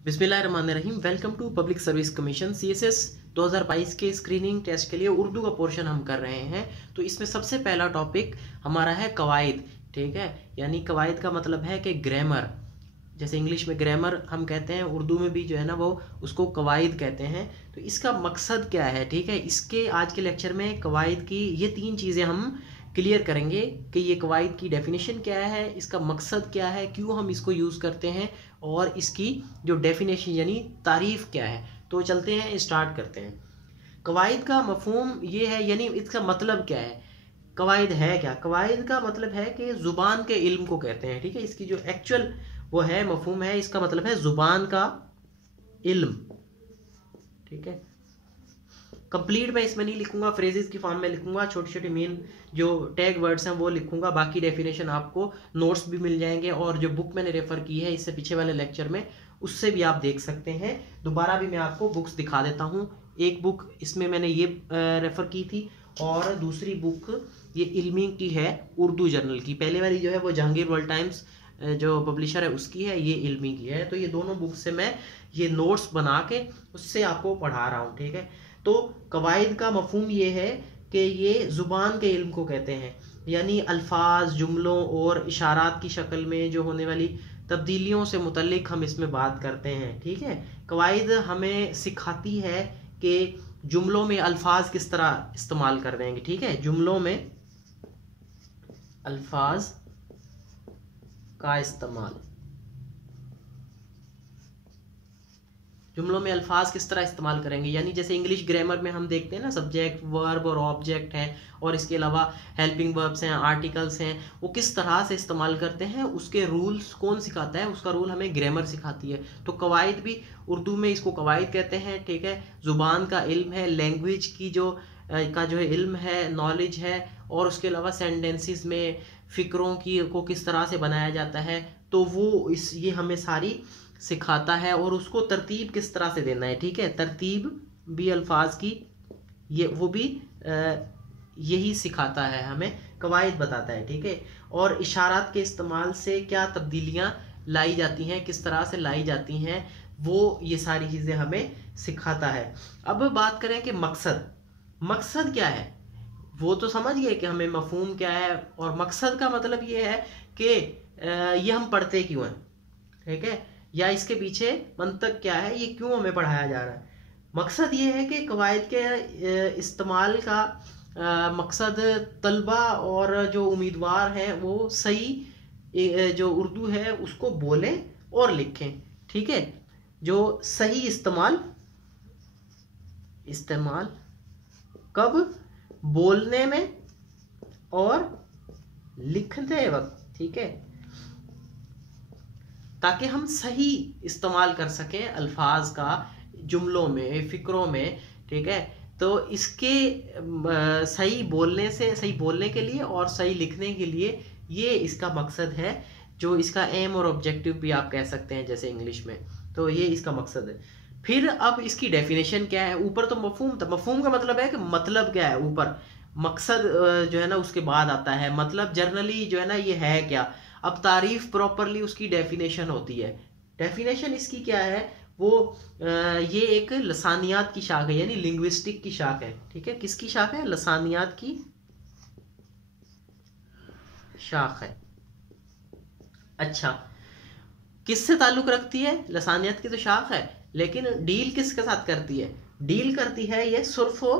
बिस्मिल्लाहिर्रहमानिर्रहीम। Welcome to public service commission CSS 2022 के screening test के लिए उर्दू का पोर्शन हम कर रहे हैं। तो इसमें सबसे पहला टॉपिक हमारा है कवायद। ठीक है, यानी कवायद का मतलब है कि ग्रामर। जैसे इंग्लिश में ग्रामर हम कहते हैं, उर्दू में भी जो है ना वो उसको कवायद कहते हैं। तो इसका मकसद क्या है, ठीक है, इसके आज के लेक्चर में कवायद की ये 3 चीज़ें हम क्लियर करेंगे कि ये कवायद की डेफिनेशन क्या है, इसका मकसद क्या है, क्यों हम इसको यूज़ करते हैं, और इसकी जो डेफिनेशन यानी तारीफ़ क्या है। तो चलते हैं, स्टार्ट करते हैं। कवायद का मफहूम ये है, यानी इसका मतलब क्या है। कवायद है क्या? कवायद का मतलब है कि ज़ुबान के इल्म को कहते हैं। ठीक है, इसकी जो एक्चुअल वो है मफहूम है, इसका मतलब है ज़ुबान का इल्म। ठीक है, कंप्लीट मैं इसमें नहीं लिखूंगा, फ्रेजेस की फॉर्म में लिखूंगा, छोटे छोटे मेन जो टैग वर्ड्स हैं वो लिखूंगा। बाकी डेफिनेशन आपको नोट्स भी मिल जाएंगे, और जो बुक मैंने रेफर की है इससे पीछे वाले लेक्चर में, उससे भी आप देख सकते हैं। दोबारा भी मैं आपको बुक्स दिखा देता हूँ। एक बुक इसमें मैंने ये रेफर की थी, और दूसरी बुक ये इल्मी की है, उर्दू जर्नल की। पहले वाली जो है वो जहांगीर वर्ल्ड टाइम्स जो पब्लिशर है उसकी है, ये इल्मी की है। तो ये दोनों बुक से मैं ये नोट्स बना के उससे आपको पढ़ा रहा हूँ। ठीक है, तो कवायद का मफहूम ये है कि ये ज़ुबान के इल्म को कहते हैं, यानी अल्फाज, जुमलों और इशारात की शक्ल में जो होने वाली तब्दीलियों से मुतल्लिक हम इसमें बात करते हैं। ठीक है, कवायद हमें सिखाती है कि जुमलों में अल्फाज किस तरह इस्तेमाल कर देंगे। ठीक है, जुमलों में अल्फाज का इस्तेमाल, जुमलों में अल्फाज किस तरह इस्तेमाल करेंगे। यानी जैसे इंग्लिश ग्रामर में हम देखते हैं ना, सब्जेक्ट, वर्ब और ऑब्जेक्ट हैं, और इसके अलावा हेल्पिंग वर्ब्स हैं, आर्टिकल्स हैं, वो किस तरह से इस्तेमाल करते हैं, उसके रूल्स कौन सिखाता है, उसका रूल हमें ग्रामर सिखाती है। तो कवायद भी उर्दू में इसको कवायद कहते हैं। ठीक है, ज़ुबान का इल्म है, लैंग्वेज की जो है इल्म है, नॉलेज है, और उसके अलावा सेंटेंसेस में फ़िक्रों की को किस तरह से बनाया जाता है, तो वो ये हमें सारी सिखाता है। और उसको तरतीब किस तरह से देना है। ठीक है, तरतीब भी अल्फाज की ये वो भी यही सिखाता है, हमें कवायद बताता है। ठीक है, और इशारात के इस्तेमाल से क्या तब्दीलियाँ लाई जाती हैं, किस तरह से लाई जाती हैं, वो ये सारी चीज़ें हमें सिखाता है। अब बात करें कि मकसद क्या है। वो तो समझ गए कि हमें मफहूम क्या है, और मकसद का मतलब ये है कि ये हम पढ़ते क्यों हैं। ठीक है, या इसके पीछे मंतक क्या है, ये क्यों हमें पढ़ाया जा रहा है। मकसद ये है कि कवायद के इस्तेमाल का मकसद तलबा और जो उम्मीदवार हैं वो सही जो उर्दू है उसको बोलें और लिखें। ठीक है, जो सही इस्तेमाल कब, बोलने में और लिखते वक्त। ठीक है, ताकि हम सही इस्तेमाल कर सकें अल्फाज का जुमलों में, फ़िक्रों में। ठीक है, तो इसके सही बोलने के लिए और सही लिखने के लिए ये इसका मकसद है, जो इसका एम और ऑब्जेक्टिव भी आप कह सकते हैं जैसे इंग्लिश में। तो ये इसका मकसद है। फिर अब इसकी डेफिनेशन क्या है। ऊपर तो मफहूम था, मफहूम का मतलब है कि मतलब क्या है, ऊपर मकसद जो है ना उसके बाद आता है मतलब जनरली जो है ना ये है क्या। अब तारीफ प्रॉपरली उसकी डेफिनेशन होती है। डेफिनेशन इसकी क्या है, वो ये एक लसानियात की शाख है, यानी लिंग्विस्टिक की शाख है। ठीक है, किसकी शाख है? लसानियात की शाख है। अच्छा, किससे ताल्लुक रखती है? लसानियत की तो शाख है, लेकिन डील किसके साथ करती है? डील करती है ये सुर्फो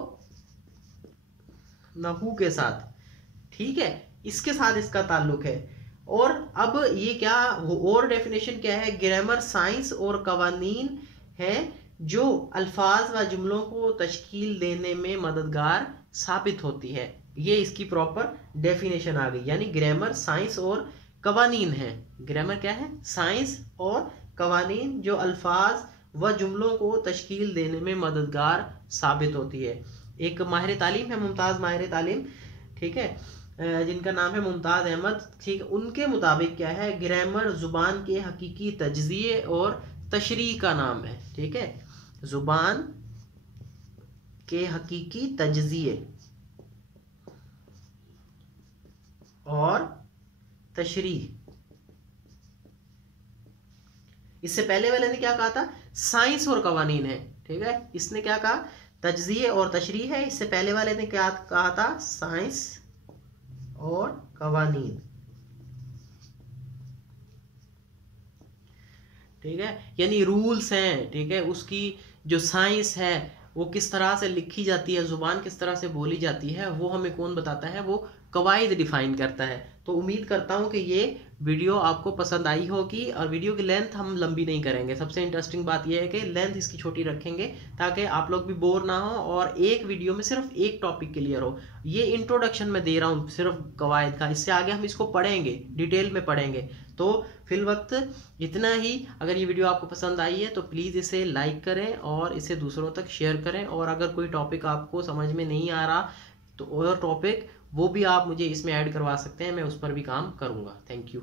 नहू के साथ। ठीक है, इसके साथ इसका ताल्लुक है। और अब ये क्या, और डेफिनेशन क्या है, ग्रामर साइंस और कवानीन है जो अल्फाज व जुमलों को तश्कील देने में मददगार साबित होती है। ये इसकी प्रॉपर डेफिनेशन आ गई, यानी ग्रामर साइंस और कवानीन है। ग्रामर क्या है? साइंस और कवानीन जो अल्फाज व जुमलों को तश्कील देने में मददगार साबित होती है। एक माहिर तालीम है, मुमताज़ माहिर तालीम, ठीक है, जिनका नाम है मुमताज़ अहमद। ठीक है, उनके मुताबिक क्या है, ग्रामर ज़ुबान के हकीकी तज्ज़िये और तशरीह का नाम है। ठीक है, ज़ुबान के हकीकी तज्ज़िये और तशरीह, इससे पहले वाले ने क्या कहा था, साइंस और कवानीन है, ठीक है। इसने क्या कहा, तज्जिए और तशरीह है। इससे पहले वाले ने क्या कहा था, साइंस और कवानीन, ठीक है। यानी रूल्स हैं, ठीक है, उसकी जो साइंस है वो किस तरह से लिखी जाती है, जुबान किस तरह से बोली जाती है, वो हमें कौन बताता है, वो कवायद डिफाइन करता है। तो उम्मीद करता हूँ कि ये वीडियो आपको पसंद आई होगी, और वीडियो की लेंथ हम लंबी नहीं करेंगे। सबसे इंटरेस्टिंग बात यह है कि लेंथ इसकी छोटी रखेंगे ताकि आप लोग भी बोर ना हो और एक वीडियो में सिर्फ एक टॉपिक क्लियर हो। ये इंट्रोडक्शन में दे रहा हूँ सिर्फ कवायद का, इससे आगे हम इसको पढ़ेंगे, डिटेल में पढ़ेंगे। तो फिल वक्त इतना ही। अगर ये वीडियो आपको पसंद आई है तो प्लीज़ इसे लाइक करें और इसे दूसरों तक शेयर करें, और अगर कोई टॉपिक आपको समझ में नहीं आ रहा तो और टॉपिक वो भी आप मुझे इसमें ऐड करवा सकते हैं, मैं उस पर भी काम करूँगा। Thank you.